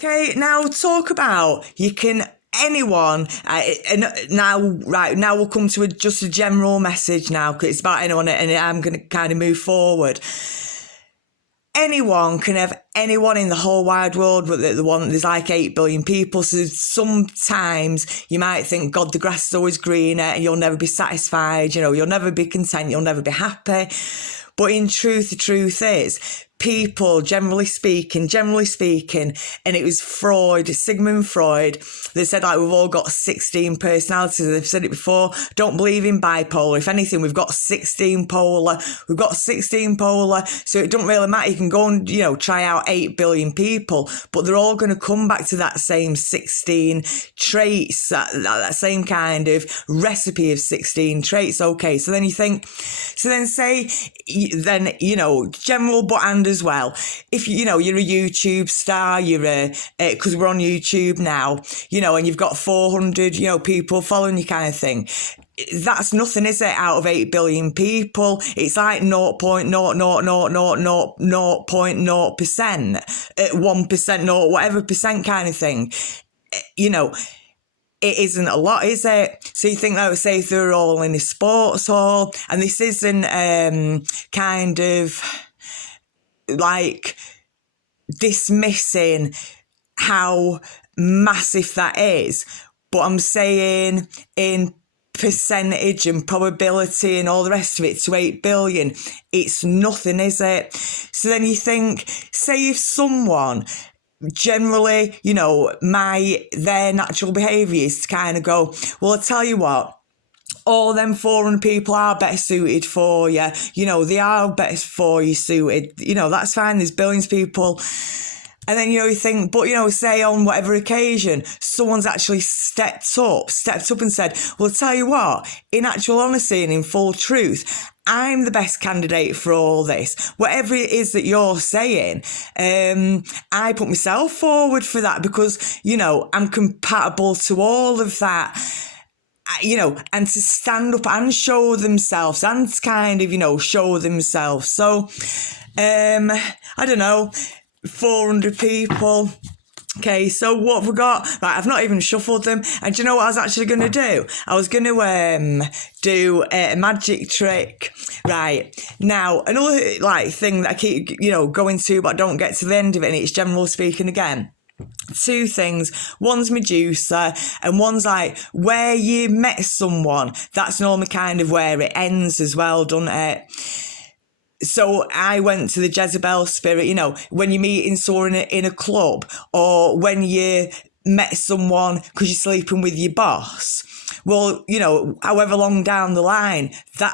Okay, now talk about anyone, and now we'll come to just a general message now, because it's about anyone, and I'm going to kind of move forward. Anyone can have anyone in the whole wide world, but there's like 8 billion people. So sometimes you might think, God, the grass is always greener and you'll never be satisfied. You'll never be content. You'll never be happy. But in truth, the truth is, people, generally speaking, and it was Sigmund Freud, that said, like, we've all got 16 personalities. They've said it before, don't believe in bipolar. If anything, we've got 16 polar. So it doesn't really matter. You can go and, try out 8 billion people, but they're all going to come back to that same 16 traits, that same kind of recipe of 16 traits. Okay, so then you think, general but and as well, if you're a YouTube star, because we're on YouTube now, and you've got 400 people following you, kind of thing, that's nothing, is it, out of 8 billion people? It's like 0.00000.0%, 1%, whatever percent kind of thing. It isn't a lot, is it? So you think that would say if they're all in a sports hall, and this isn't kind of like dismissing how massive that is, but I'm saying in percentage and probability and all the rest of it to 8 billion, it's nothing, is it? So then you think, say if someone generally, their natural behaviour is to kind of go, well, I tell you what, all them 400 people are better suited for you. They are better for you suited. That's fine. There's billions of people. And then, you think, but, say on whatever occasion, someone's actually stepped up and said, well, I tell you what, in actual honesty and in full truth, I'm the best candidate for all this. Whatever it is that you're saying, I put myself forward for that because, I'm compatible to all of that. And to stand up and show themselves and kind of, show themselves. So, I don't know, 400 people. Okay, so what have we got? Right, I've not even shuffled them. And do you know what I was actually going to do? I was going to do a magic trick. Right, now, another thing that I keep, going to, but I don't get to the end of it, and it's general speaking again. 2 things. One's Medusa, and one's like where you met someone. That's normally kind of where it ends as well, doesn't it? So I went to the Jezebel spirit, when you're meeting someone in a club, or when you met someone because you're sleeping with your boss. Well, however long down the line, that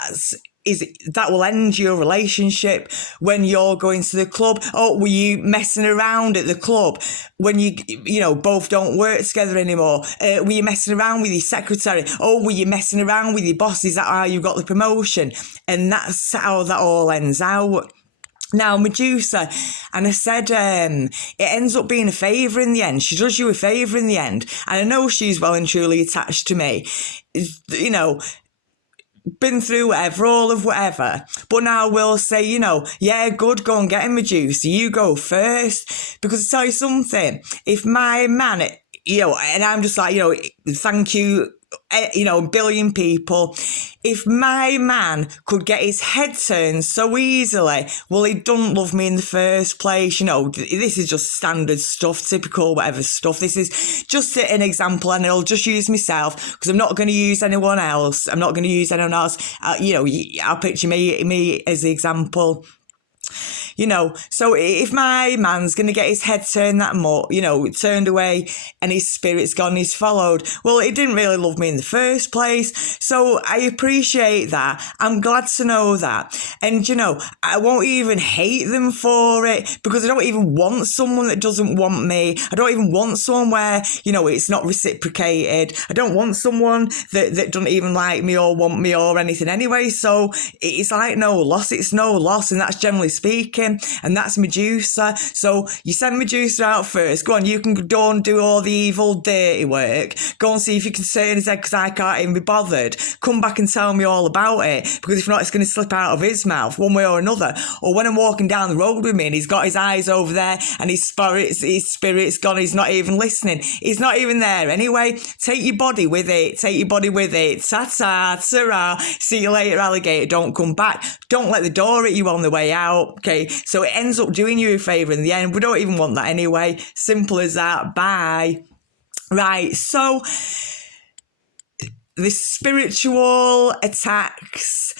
will end your relationship when you're going to the club. Oh, were you messing around at the club when you both don't work together anymore? Were you messing around with your secretary? Oh, were you messing around with your boss? Is that how you got the promotion? And that's how that all ends out. Now, Medusa, and I said it ends up being a favour in the end. She does you a favour in the end. And I know she's well and truly attached to me. Been through whatever, all of whatever. But now we'll say, yeah, good, go and get him, Medusa. You go first. Because I tell you something, if my man, and I'm just like, thank you, billion people. If my man could get his head turned so easily, well, he don't love me in the first place. This is just standard stuff, typical whatever stuff. This is just an example, and I'll just use myself because I'm not going to use anyone else. I'll picture me as the example. So if my man's going to get his head turned that much, turned away, and his spirit's gone, he's followed, well, he didn't really love me in the first place. So I appreciate that. I'm glad to know that. And, I won't even hate them for it, because I don't even want someone that doesn't want me. I don't even want someone where, it's not reciprocated. I don't want someone that doesn't even like me or want me or anything anyway. So it's like no loss. It's no loss. And that's generally speaking. Perkin, and that's Medusa. So you send Medusa out first. Go on, you can go and do all the evil, dirty work. Go and see if you can turn his head, because I can't even be bothered. Come back and tell me all about it, because if not, it's going to slip out of his mouth one way or another. Or when I'm walking down the road with me and he's got his eyes over there and his spirit's gone, he's not even listening. He's not even there anyway. Take your body with it. Take your body with it. Ta-ta, ta-ra. See you later, alligator. Don't come back. Don't let the door hit you on the way out. Okay, so it ends up doing you a favour in the end. We don't even want that anyway. Simple as that. Bye. Right, so the spiritual attacks,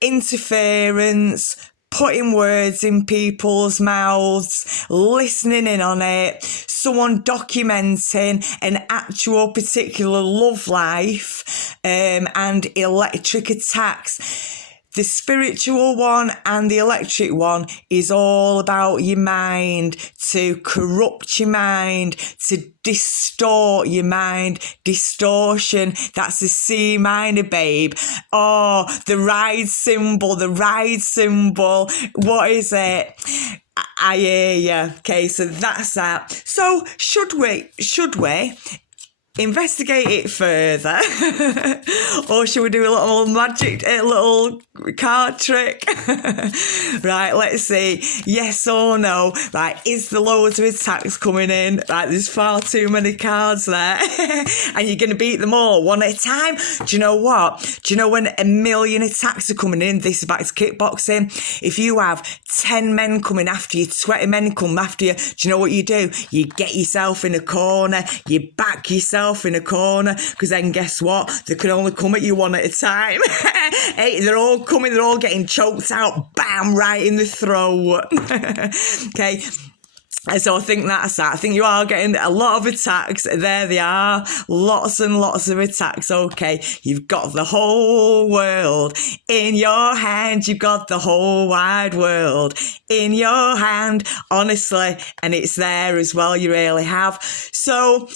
interference, putting words in people's mouths, listening in on it, someone documenting an actual particular love life, and electric attacks. The spiritual one and the electric one is all about your mind, to corrupt your mind, to distort your mind. Distortion, that's the C minor, babe. Oh, the ride symbol. What is it? I hear you. Okay, so that's that. So should we investigate it further? Or should we do a little magic, a little card trick? Right, let's see. Yes or no? Right, is the loads of attacks coming in? Right, there's far too many cards there. And you're going to beat them all one at a time. Do you know what? Do you know when 1 million attacks are coming in? This is back to kickboxing. If you have 10 men coming after you, 20 men come after you, do you know what you do? You get yourself in a corner. You back yourself in a corner, because then guess what? They can only come at you one at a time. Hey, they're all coming, they're all getting choked out, bam, right in the throat. Okay. And so I think that's that. I think you are getting a lot of attacks. There they are. Lots and lots of attacks. Okay. You've got the whole world in your hand. You've got the whole wide world in your hand. Honestly. And it's there as well. You really have. So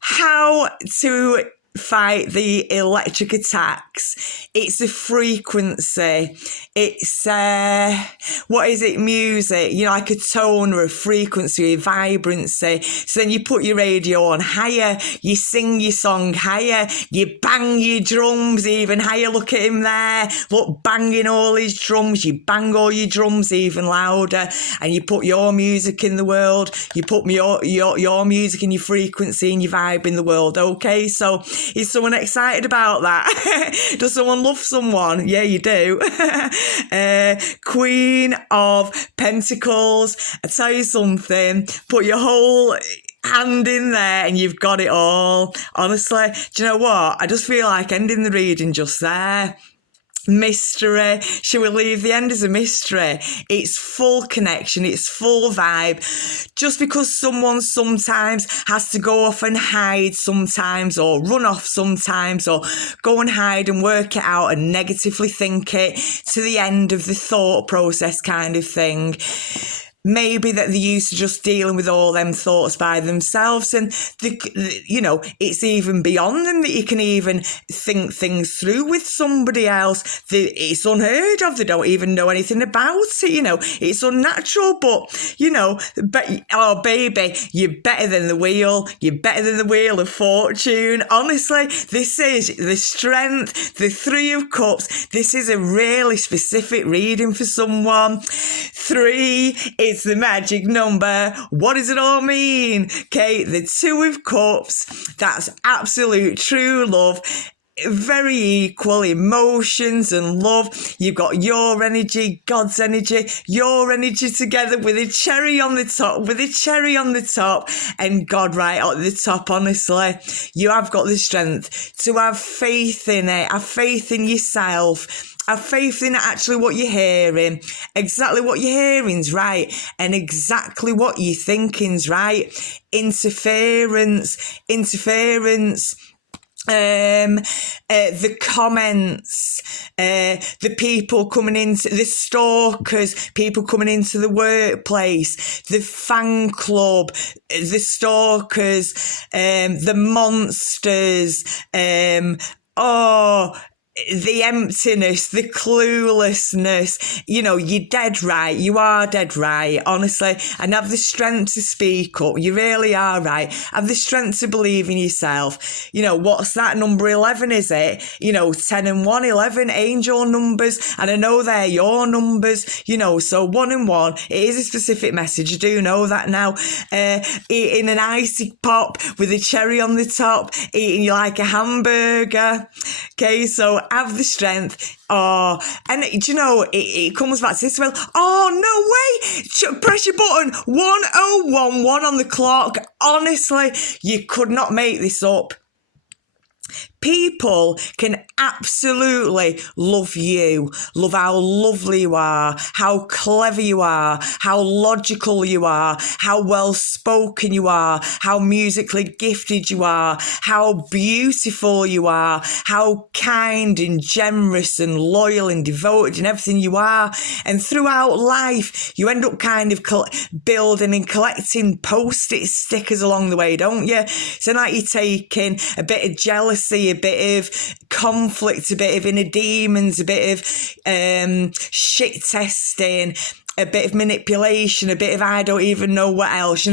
how to fight the electric attacks? It's a frequency. It's what is it? Music, you know, like a tone or a frequency, a vibrancy. So then you put your radio on higher, you sing your song higher, you bang your drums even higher. Look at him there, look, banging all his drums. You bang all your drums even louder, and you put your music in the world. You put your music and your frequency and your vibe in the world. Okay, so is someone excited about that? Does someone love someone? Yeah, you do. Queen of Pentacles. I tell you something, put your whole hand in there and you've got it all. Honestly, do you know what? I just feel like ending the reading just there. Mystery. Should we leave the end as a mystery? It's full connection. It's full vibe. Just because someone sometimes has to go off and hide sometimes, or run off sometimes, or go and hide and work it out and negatively think it to the end of the thought process kind of thing. Maybe that they're used to just dealing with all them thoughts by themselves, and you know, it's even beyond them that you can even think things through with somebody else. It's unheard of. They don't even know anything about it. You know, it's unnatural. But you know, oh baby, you're better than the wheel. You're better than the wheel of fortune. Honestly, this is the strength. The Three of Cups. This is a really specific reading for someone. 3 is the magic number. What does it all mean? Okay, the Two of Cups, that's absolute true love. Very equal emotions and love. You've got your energy, God's energy, your energy together with a cherry on the top, and God right at the top. Honestly, you have got the strength to have faith in it, have faith in yourself. Have faith in actually what you're hearing, exactly what you're hearing's right, and exactly what you're thinking's right. Interference. The comments, the people coming into, the stalkers, people coming into the workplace, the fan club, the stalkers, the monsters, the emptiness, the cluelessness, you're dead right. You are dead right, honestly. And have the strength to speak up. You really are right. Have the strength to believe in yourself. What's that number 11, is it? 10 and 1, 11, angel numbers. And I know they're your numbers, so 1 and 1, it is a specific message. I do know that now. Eating an icy pop with a cherry on the top, eating you like a hamburger. Okay, so have the strength. Oh, and it comes back to this. Well, oh, no way. Press your button. 1011 on the clock. Honestly, you could not make this up. People can absolutely love you, love how lovely you are, how clever you are, how logical you are, how well spoken you are, how musically gifted you are, how beautiful you are, how kind and generous and loyal and devoted and everything you are. And throughout life, you end up kind of building and collecting post-it stickers along the way, don't you? So like you're taking a bit of jealousy, a bit of conflict, a bit of inner demons, a bit of shit testing, a bit of manipulation, a bit of I don't even know what else,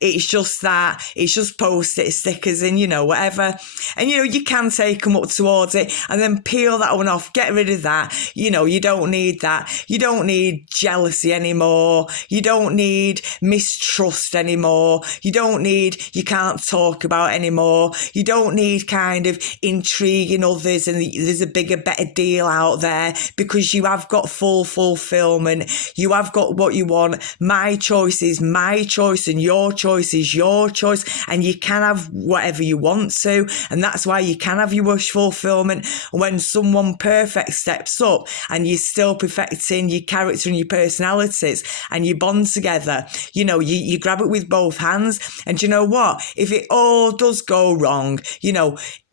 it's just that, it's just post-it stickers and, whatever. And, you can take them up towards it and then peel that one off, get rid of that. You don't need that. You don't need jealousy anymore. You don't need mistrust anymore. You can't talk about anymore. You don't need kind of intriguing others and there's a bigger, better deal out there, because you have got full fulfillment. You have got what you want. My choice is my choice and your choice is your choice, and you can have whatever you want to, and that's why you can have your wish fulfillment. When someone perfect steps up and you're still perfecting your character and your personalities and you bond together, you grab it with both hands. And you know what, if it all does go wrong,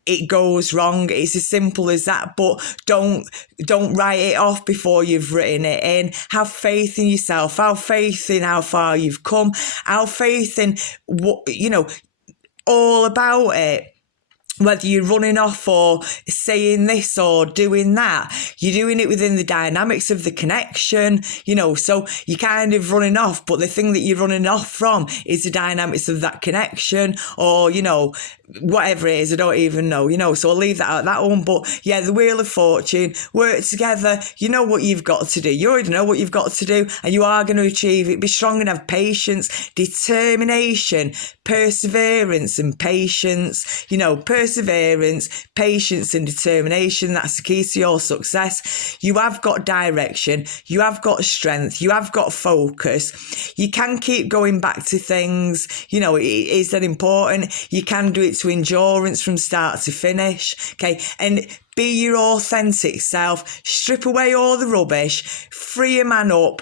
it goes wrong. It's as simple as that. But don't write it off before you've written it in. Have faith in yourself. Have faith in how far you've come. Have faith in what, all about it. Whether you're running off or saying this or doing that, you're doing it within the dynamics of the connection, so you're kind of running off, but the thing that you're running off from is the dynamics of that connection, or, whatever it is, I don't even know, so I'll leave that out, that one. But yeah, the Wheel of Fortune, work together, you know what you've got to do, you already know what you've got to do, and you are going to achieve it. Be strong and have patience, determination, perseverance and patience, perseverance, patience and determination. That's the key to your success. You have got direction, you have got strength, you have got focus. You can keep going back to things, it is that important. You can do it to endurance from start to finish, okay? And be your authentic self, strip away all the rubbish, free a man up,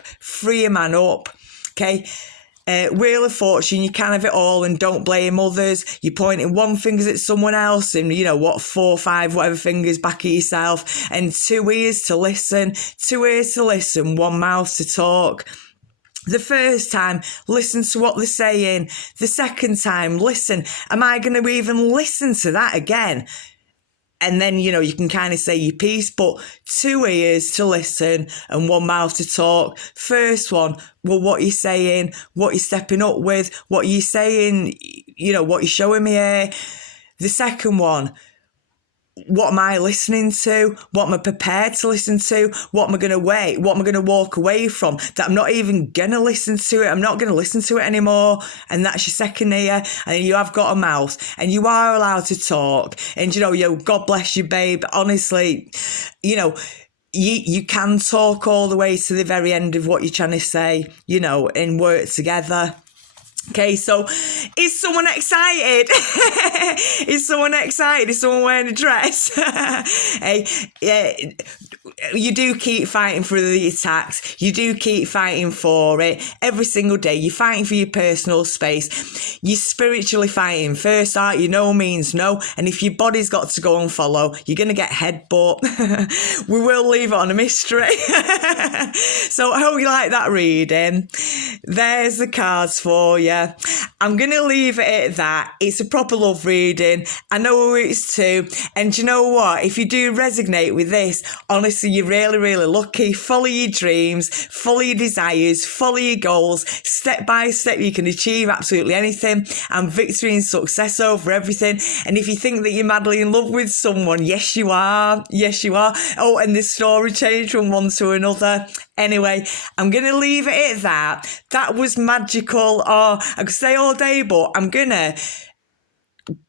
okay? Wheel of Fortune, you can have it all and don't blame others. You're pointing one finger at someone else and 4, 5, whatever fingers back at yourself, and 2 ears to listen, 1 mouth to talk. The first time, listen to what they're saying. The second time, listen, am I going to even listen to that again? And then, you can kind of say your piece, but 2 ears to listen and 1 mouth to talk. First one, well, what you're saying, what you're stepping up with, what you're saying, what you're showing me here. The second one, what am I listening to? What am I prepared to listen to? What am I going to wait? What am I going to walk away from? That I'm not even going to listen to it. I'm not going to listen to it anymore. And that's your second ear. And you have got a mouth and you are allowed to talk. And, God bless you, babe. Honestly, you can talk all the way to the very end of what you're trying to say, and work together. Okay, so is someone excited? Is someone excited? Is someone wearing a dress? Hey, you do keep fighting for the attacks. You do keep fighting for it every single day. You're fighting for your personal space. You're spiritually fighting. First art, no means no. And if your body's got to go and follow, you're going to get headbutt. We will leave it on a mystery. So I hope you like that reading. There's the cards for you. you. I'm going to leave it at that. It's a proper love reading. I know who it's to. And you know what? If you do resonate with this, honestly, you're really, really lucky. Follow your dreams, follow your desires, follow your goals. Step by step, you can achieve absolutely anything. And victory and success over everything. And if you think that you're madly in love with someone, yes, you are. Yes, you are. Oh, and this story changed from one to another. Anyway, I'm going to leave it at that. That was magical. Oh, I could stay all day, but I'm going to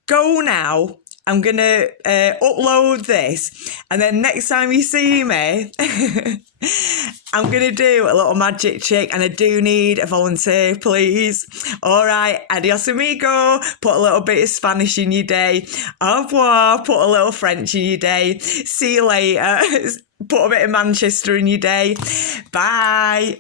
go now. I'm going to upload this. And then next time you see me, I'm going to do a little magic trick. And I do need a volunteer, please. All right. Adios amigo. Put a little bit of Spanish in your day. Au revoir. Put a little French in your day. See you later. Put a bit of Manchester in your day. Bye.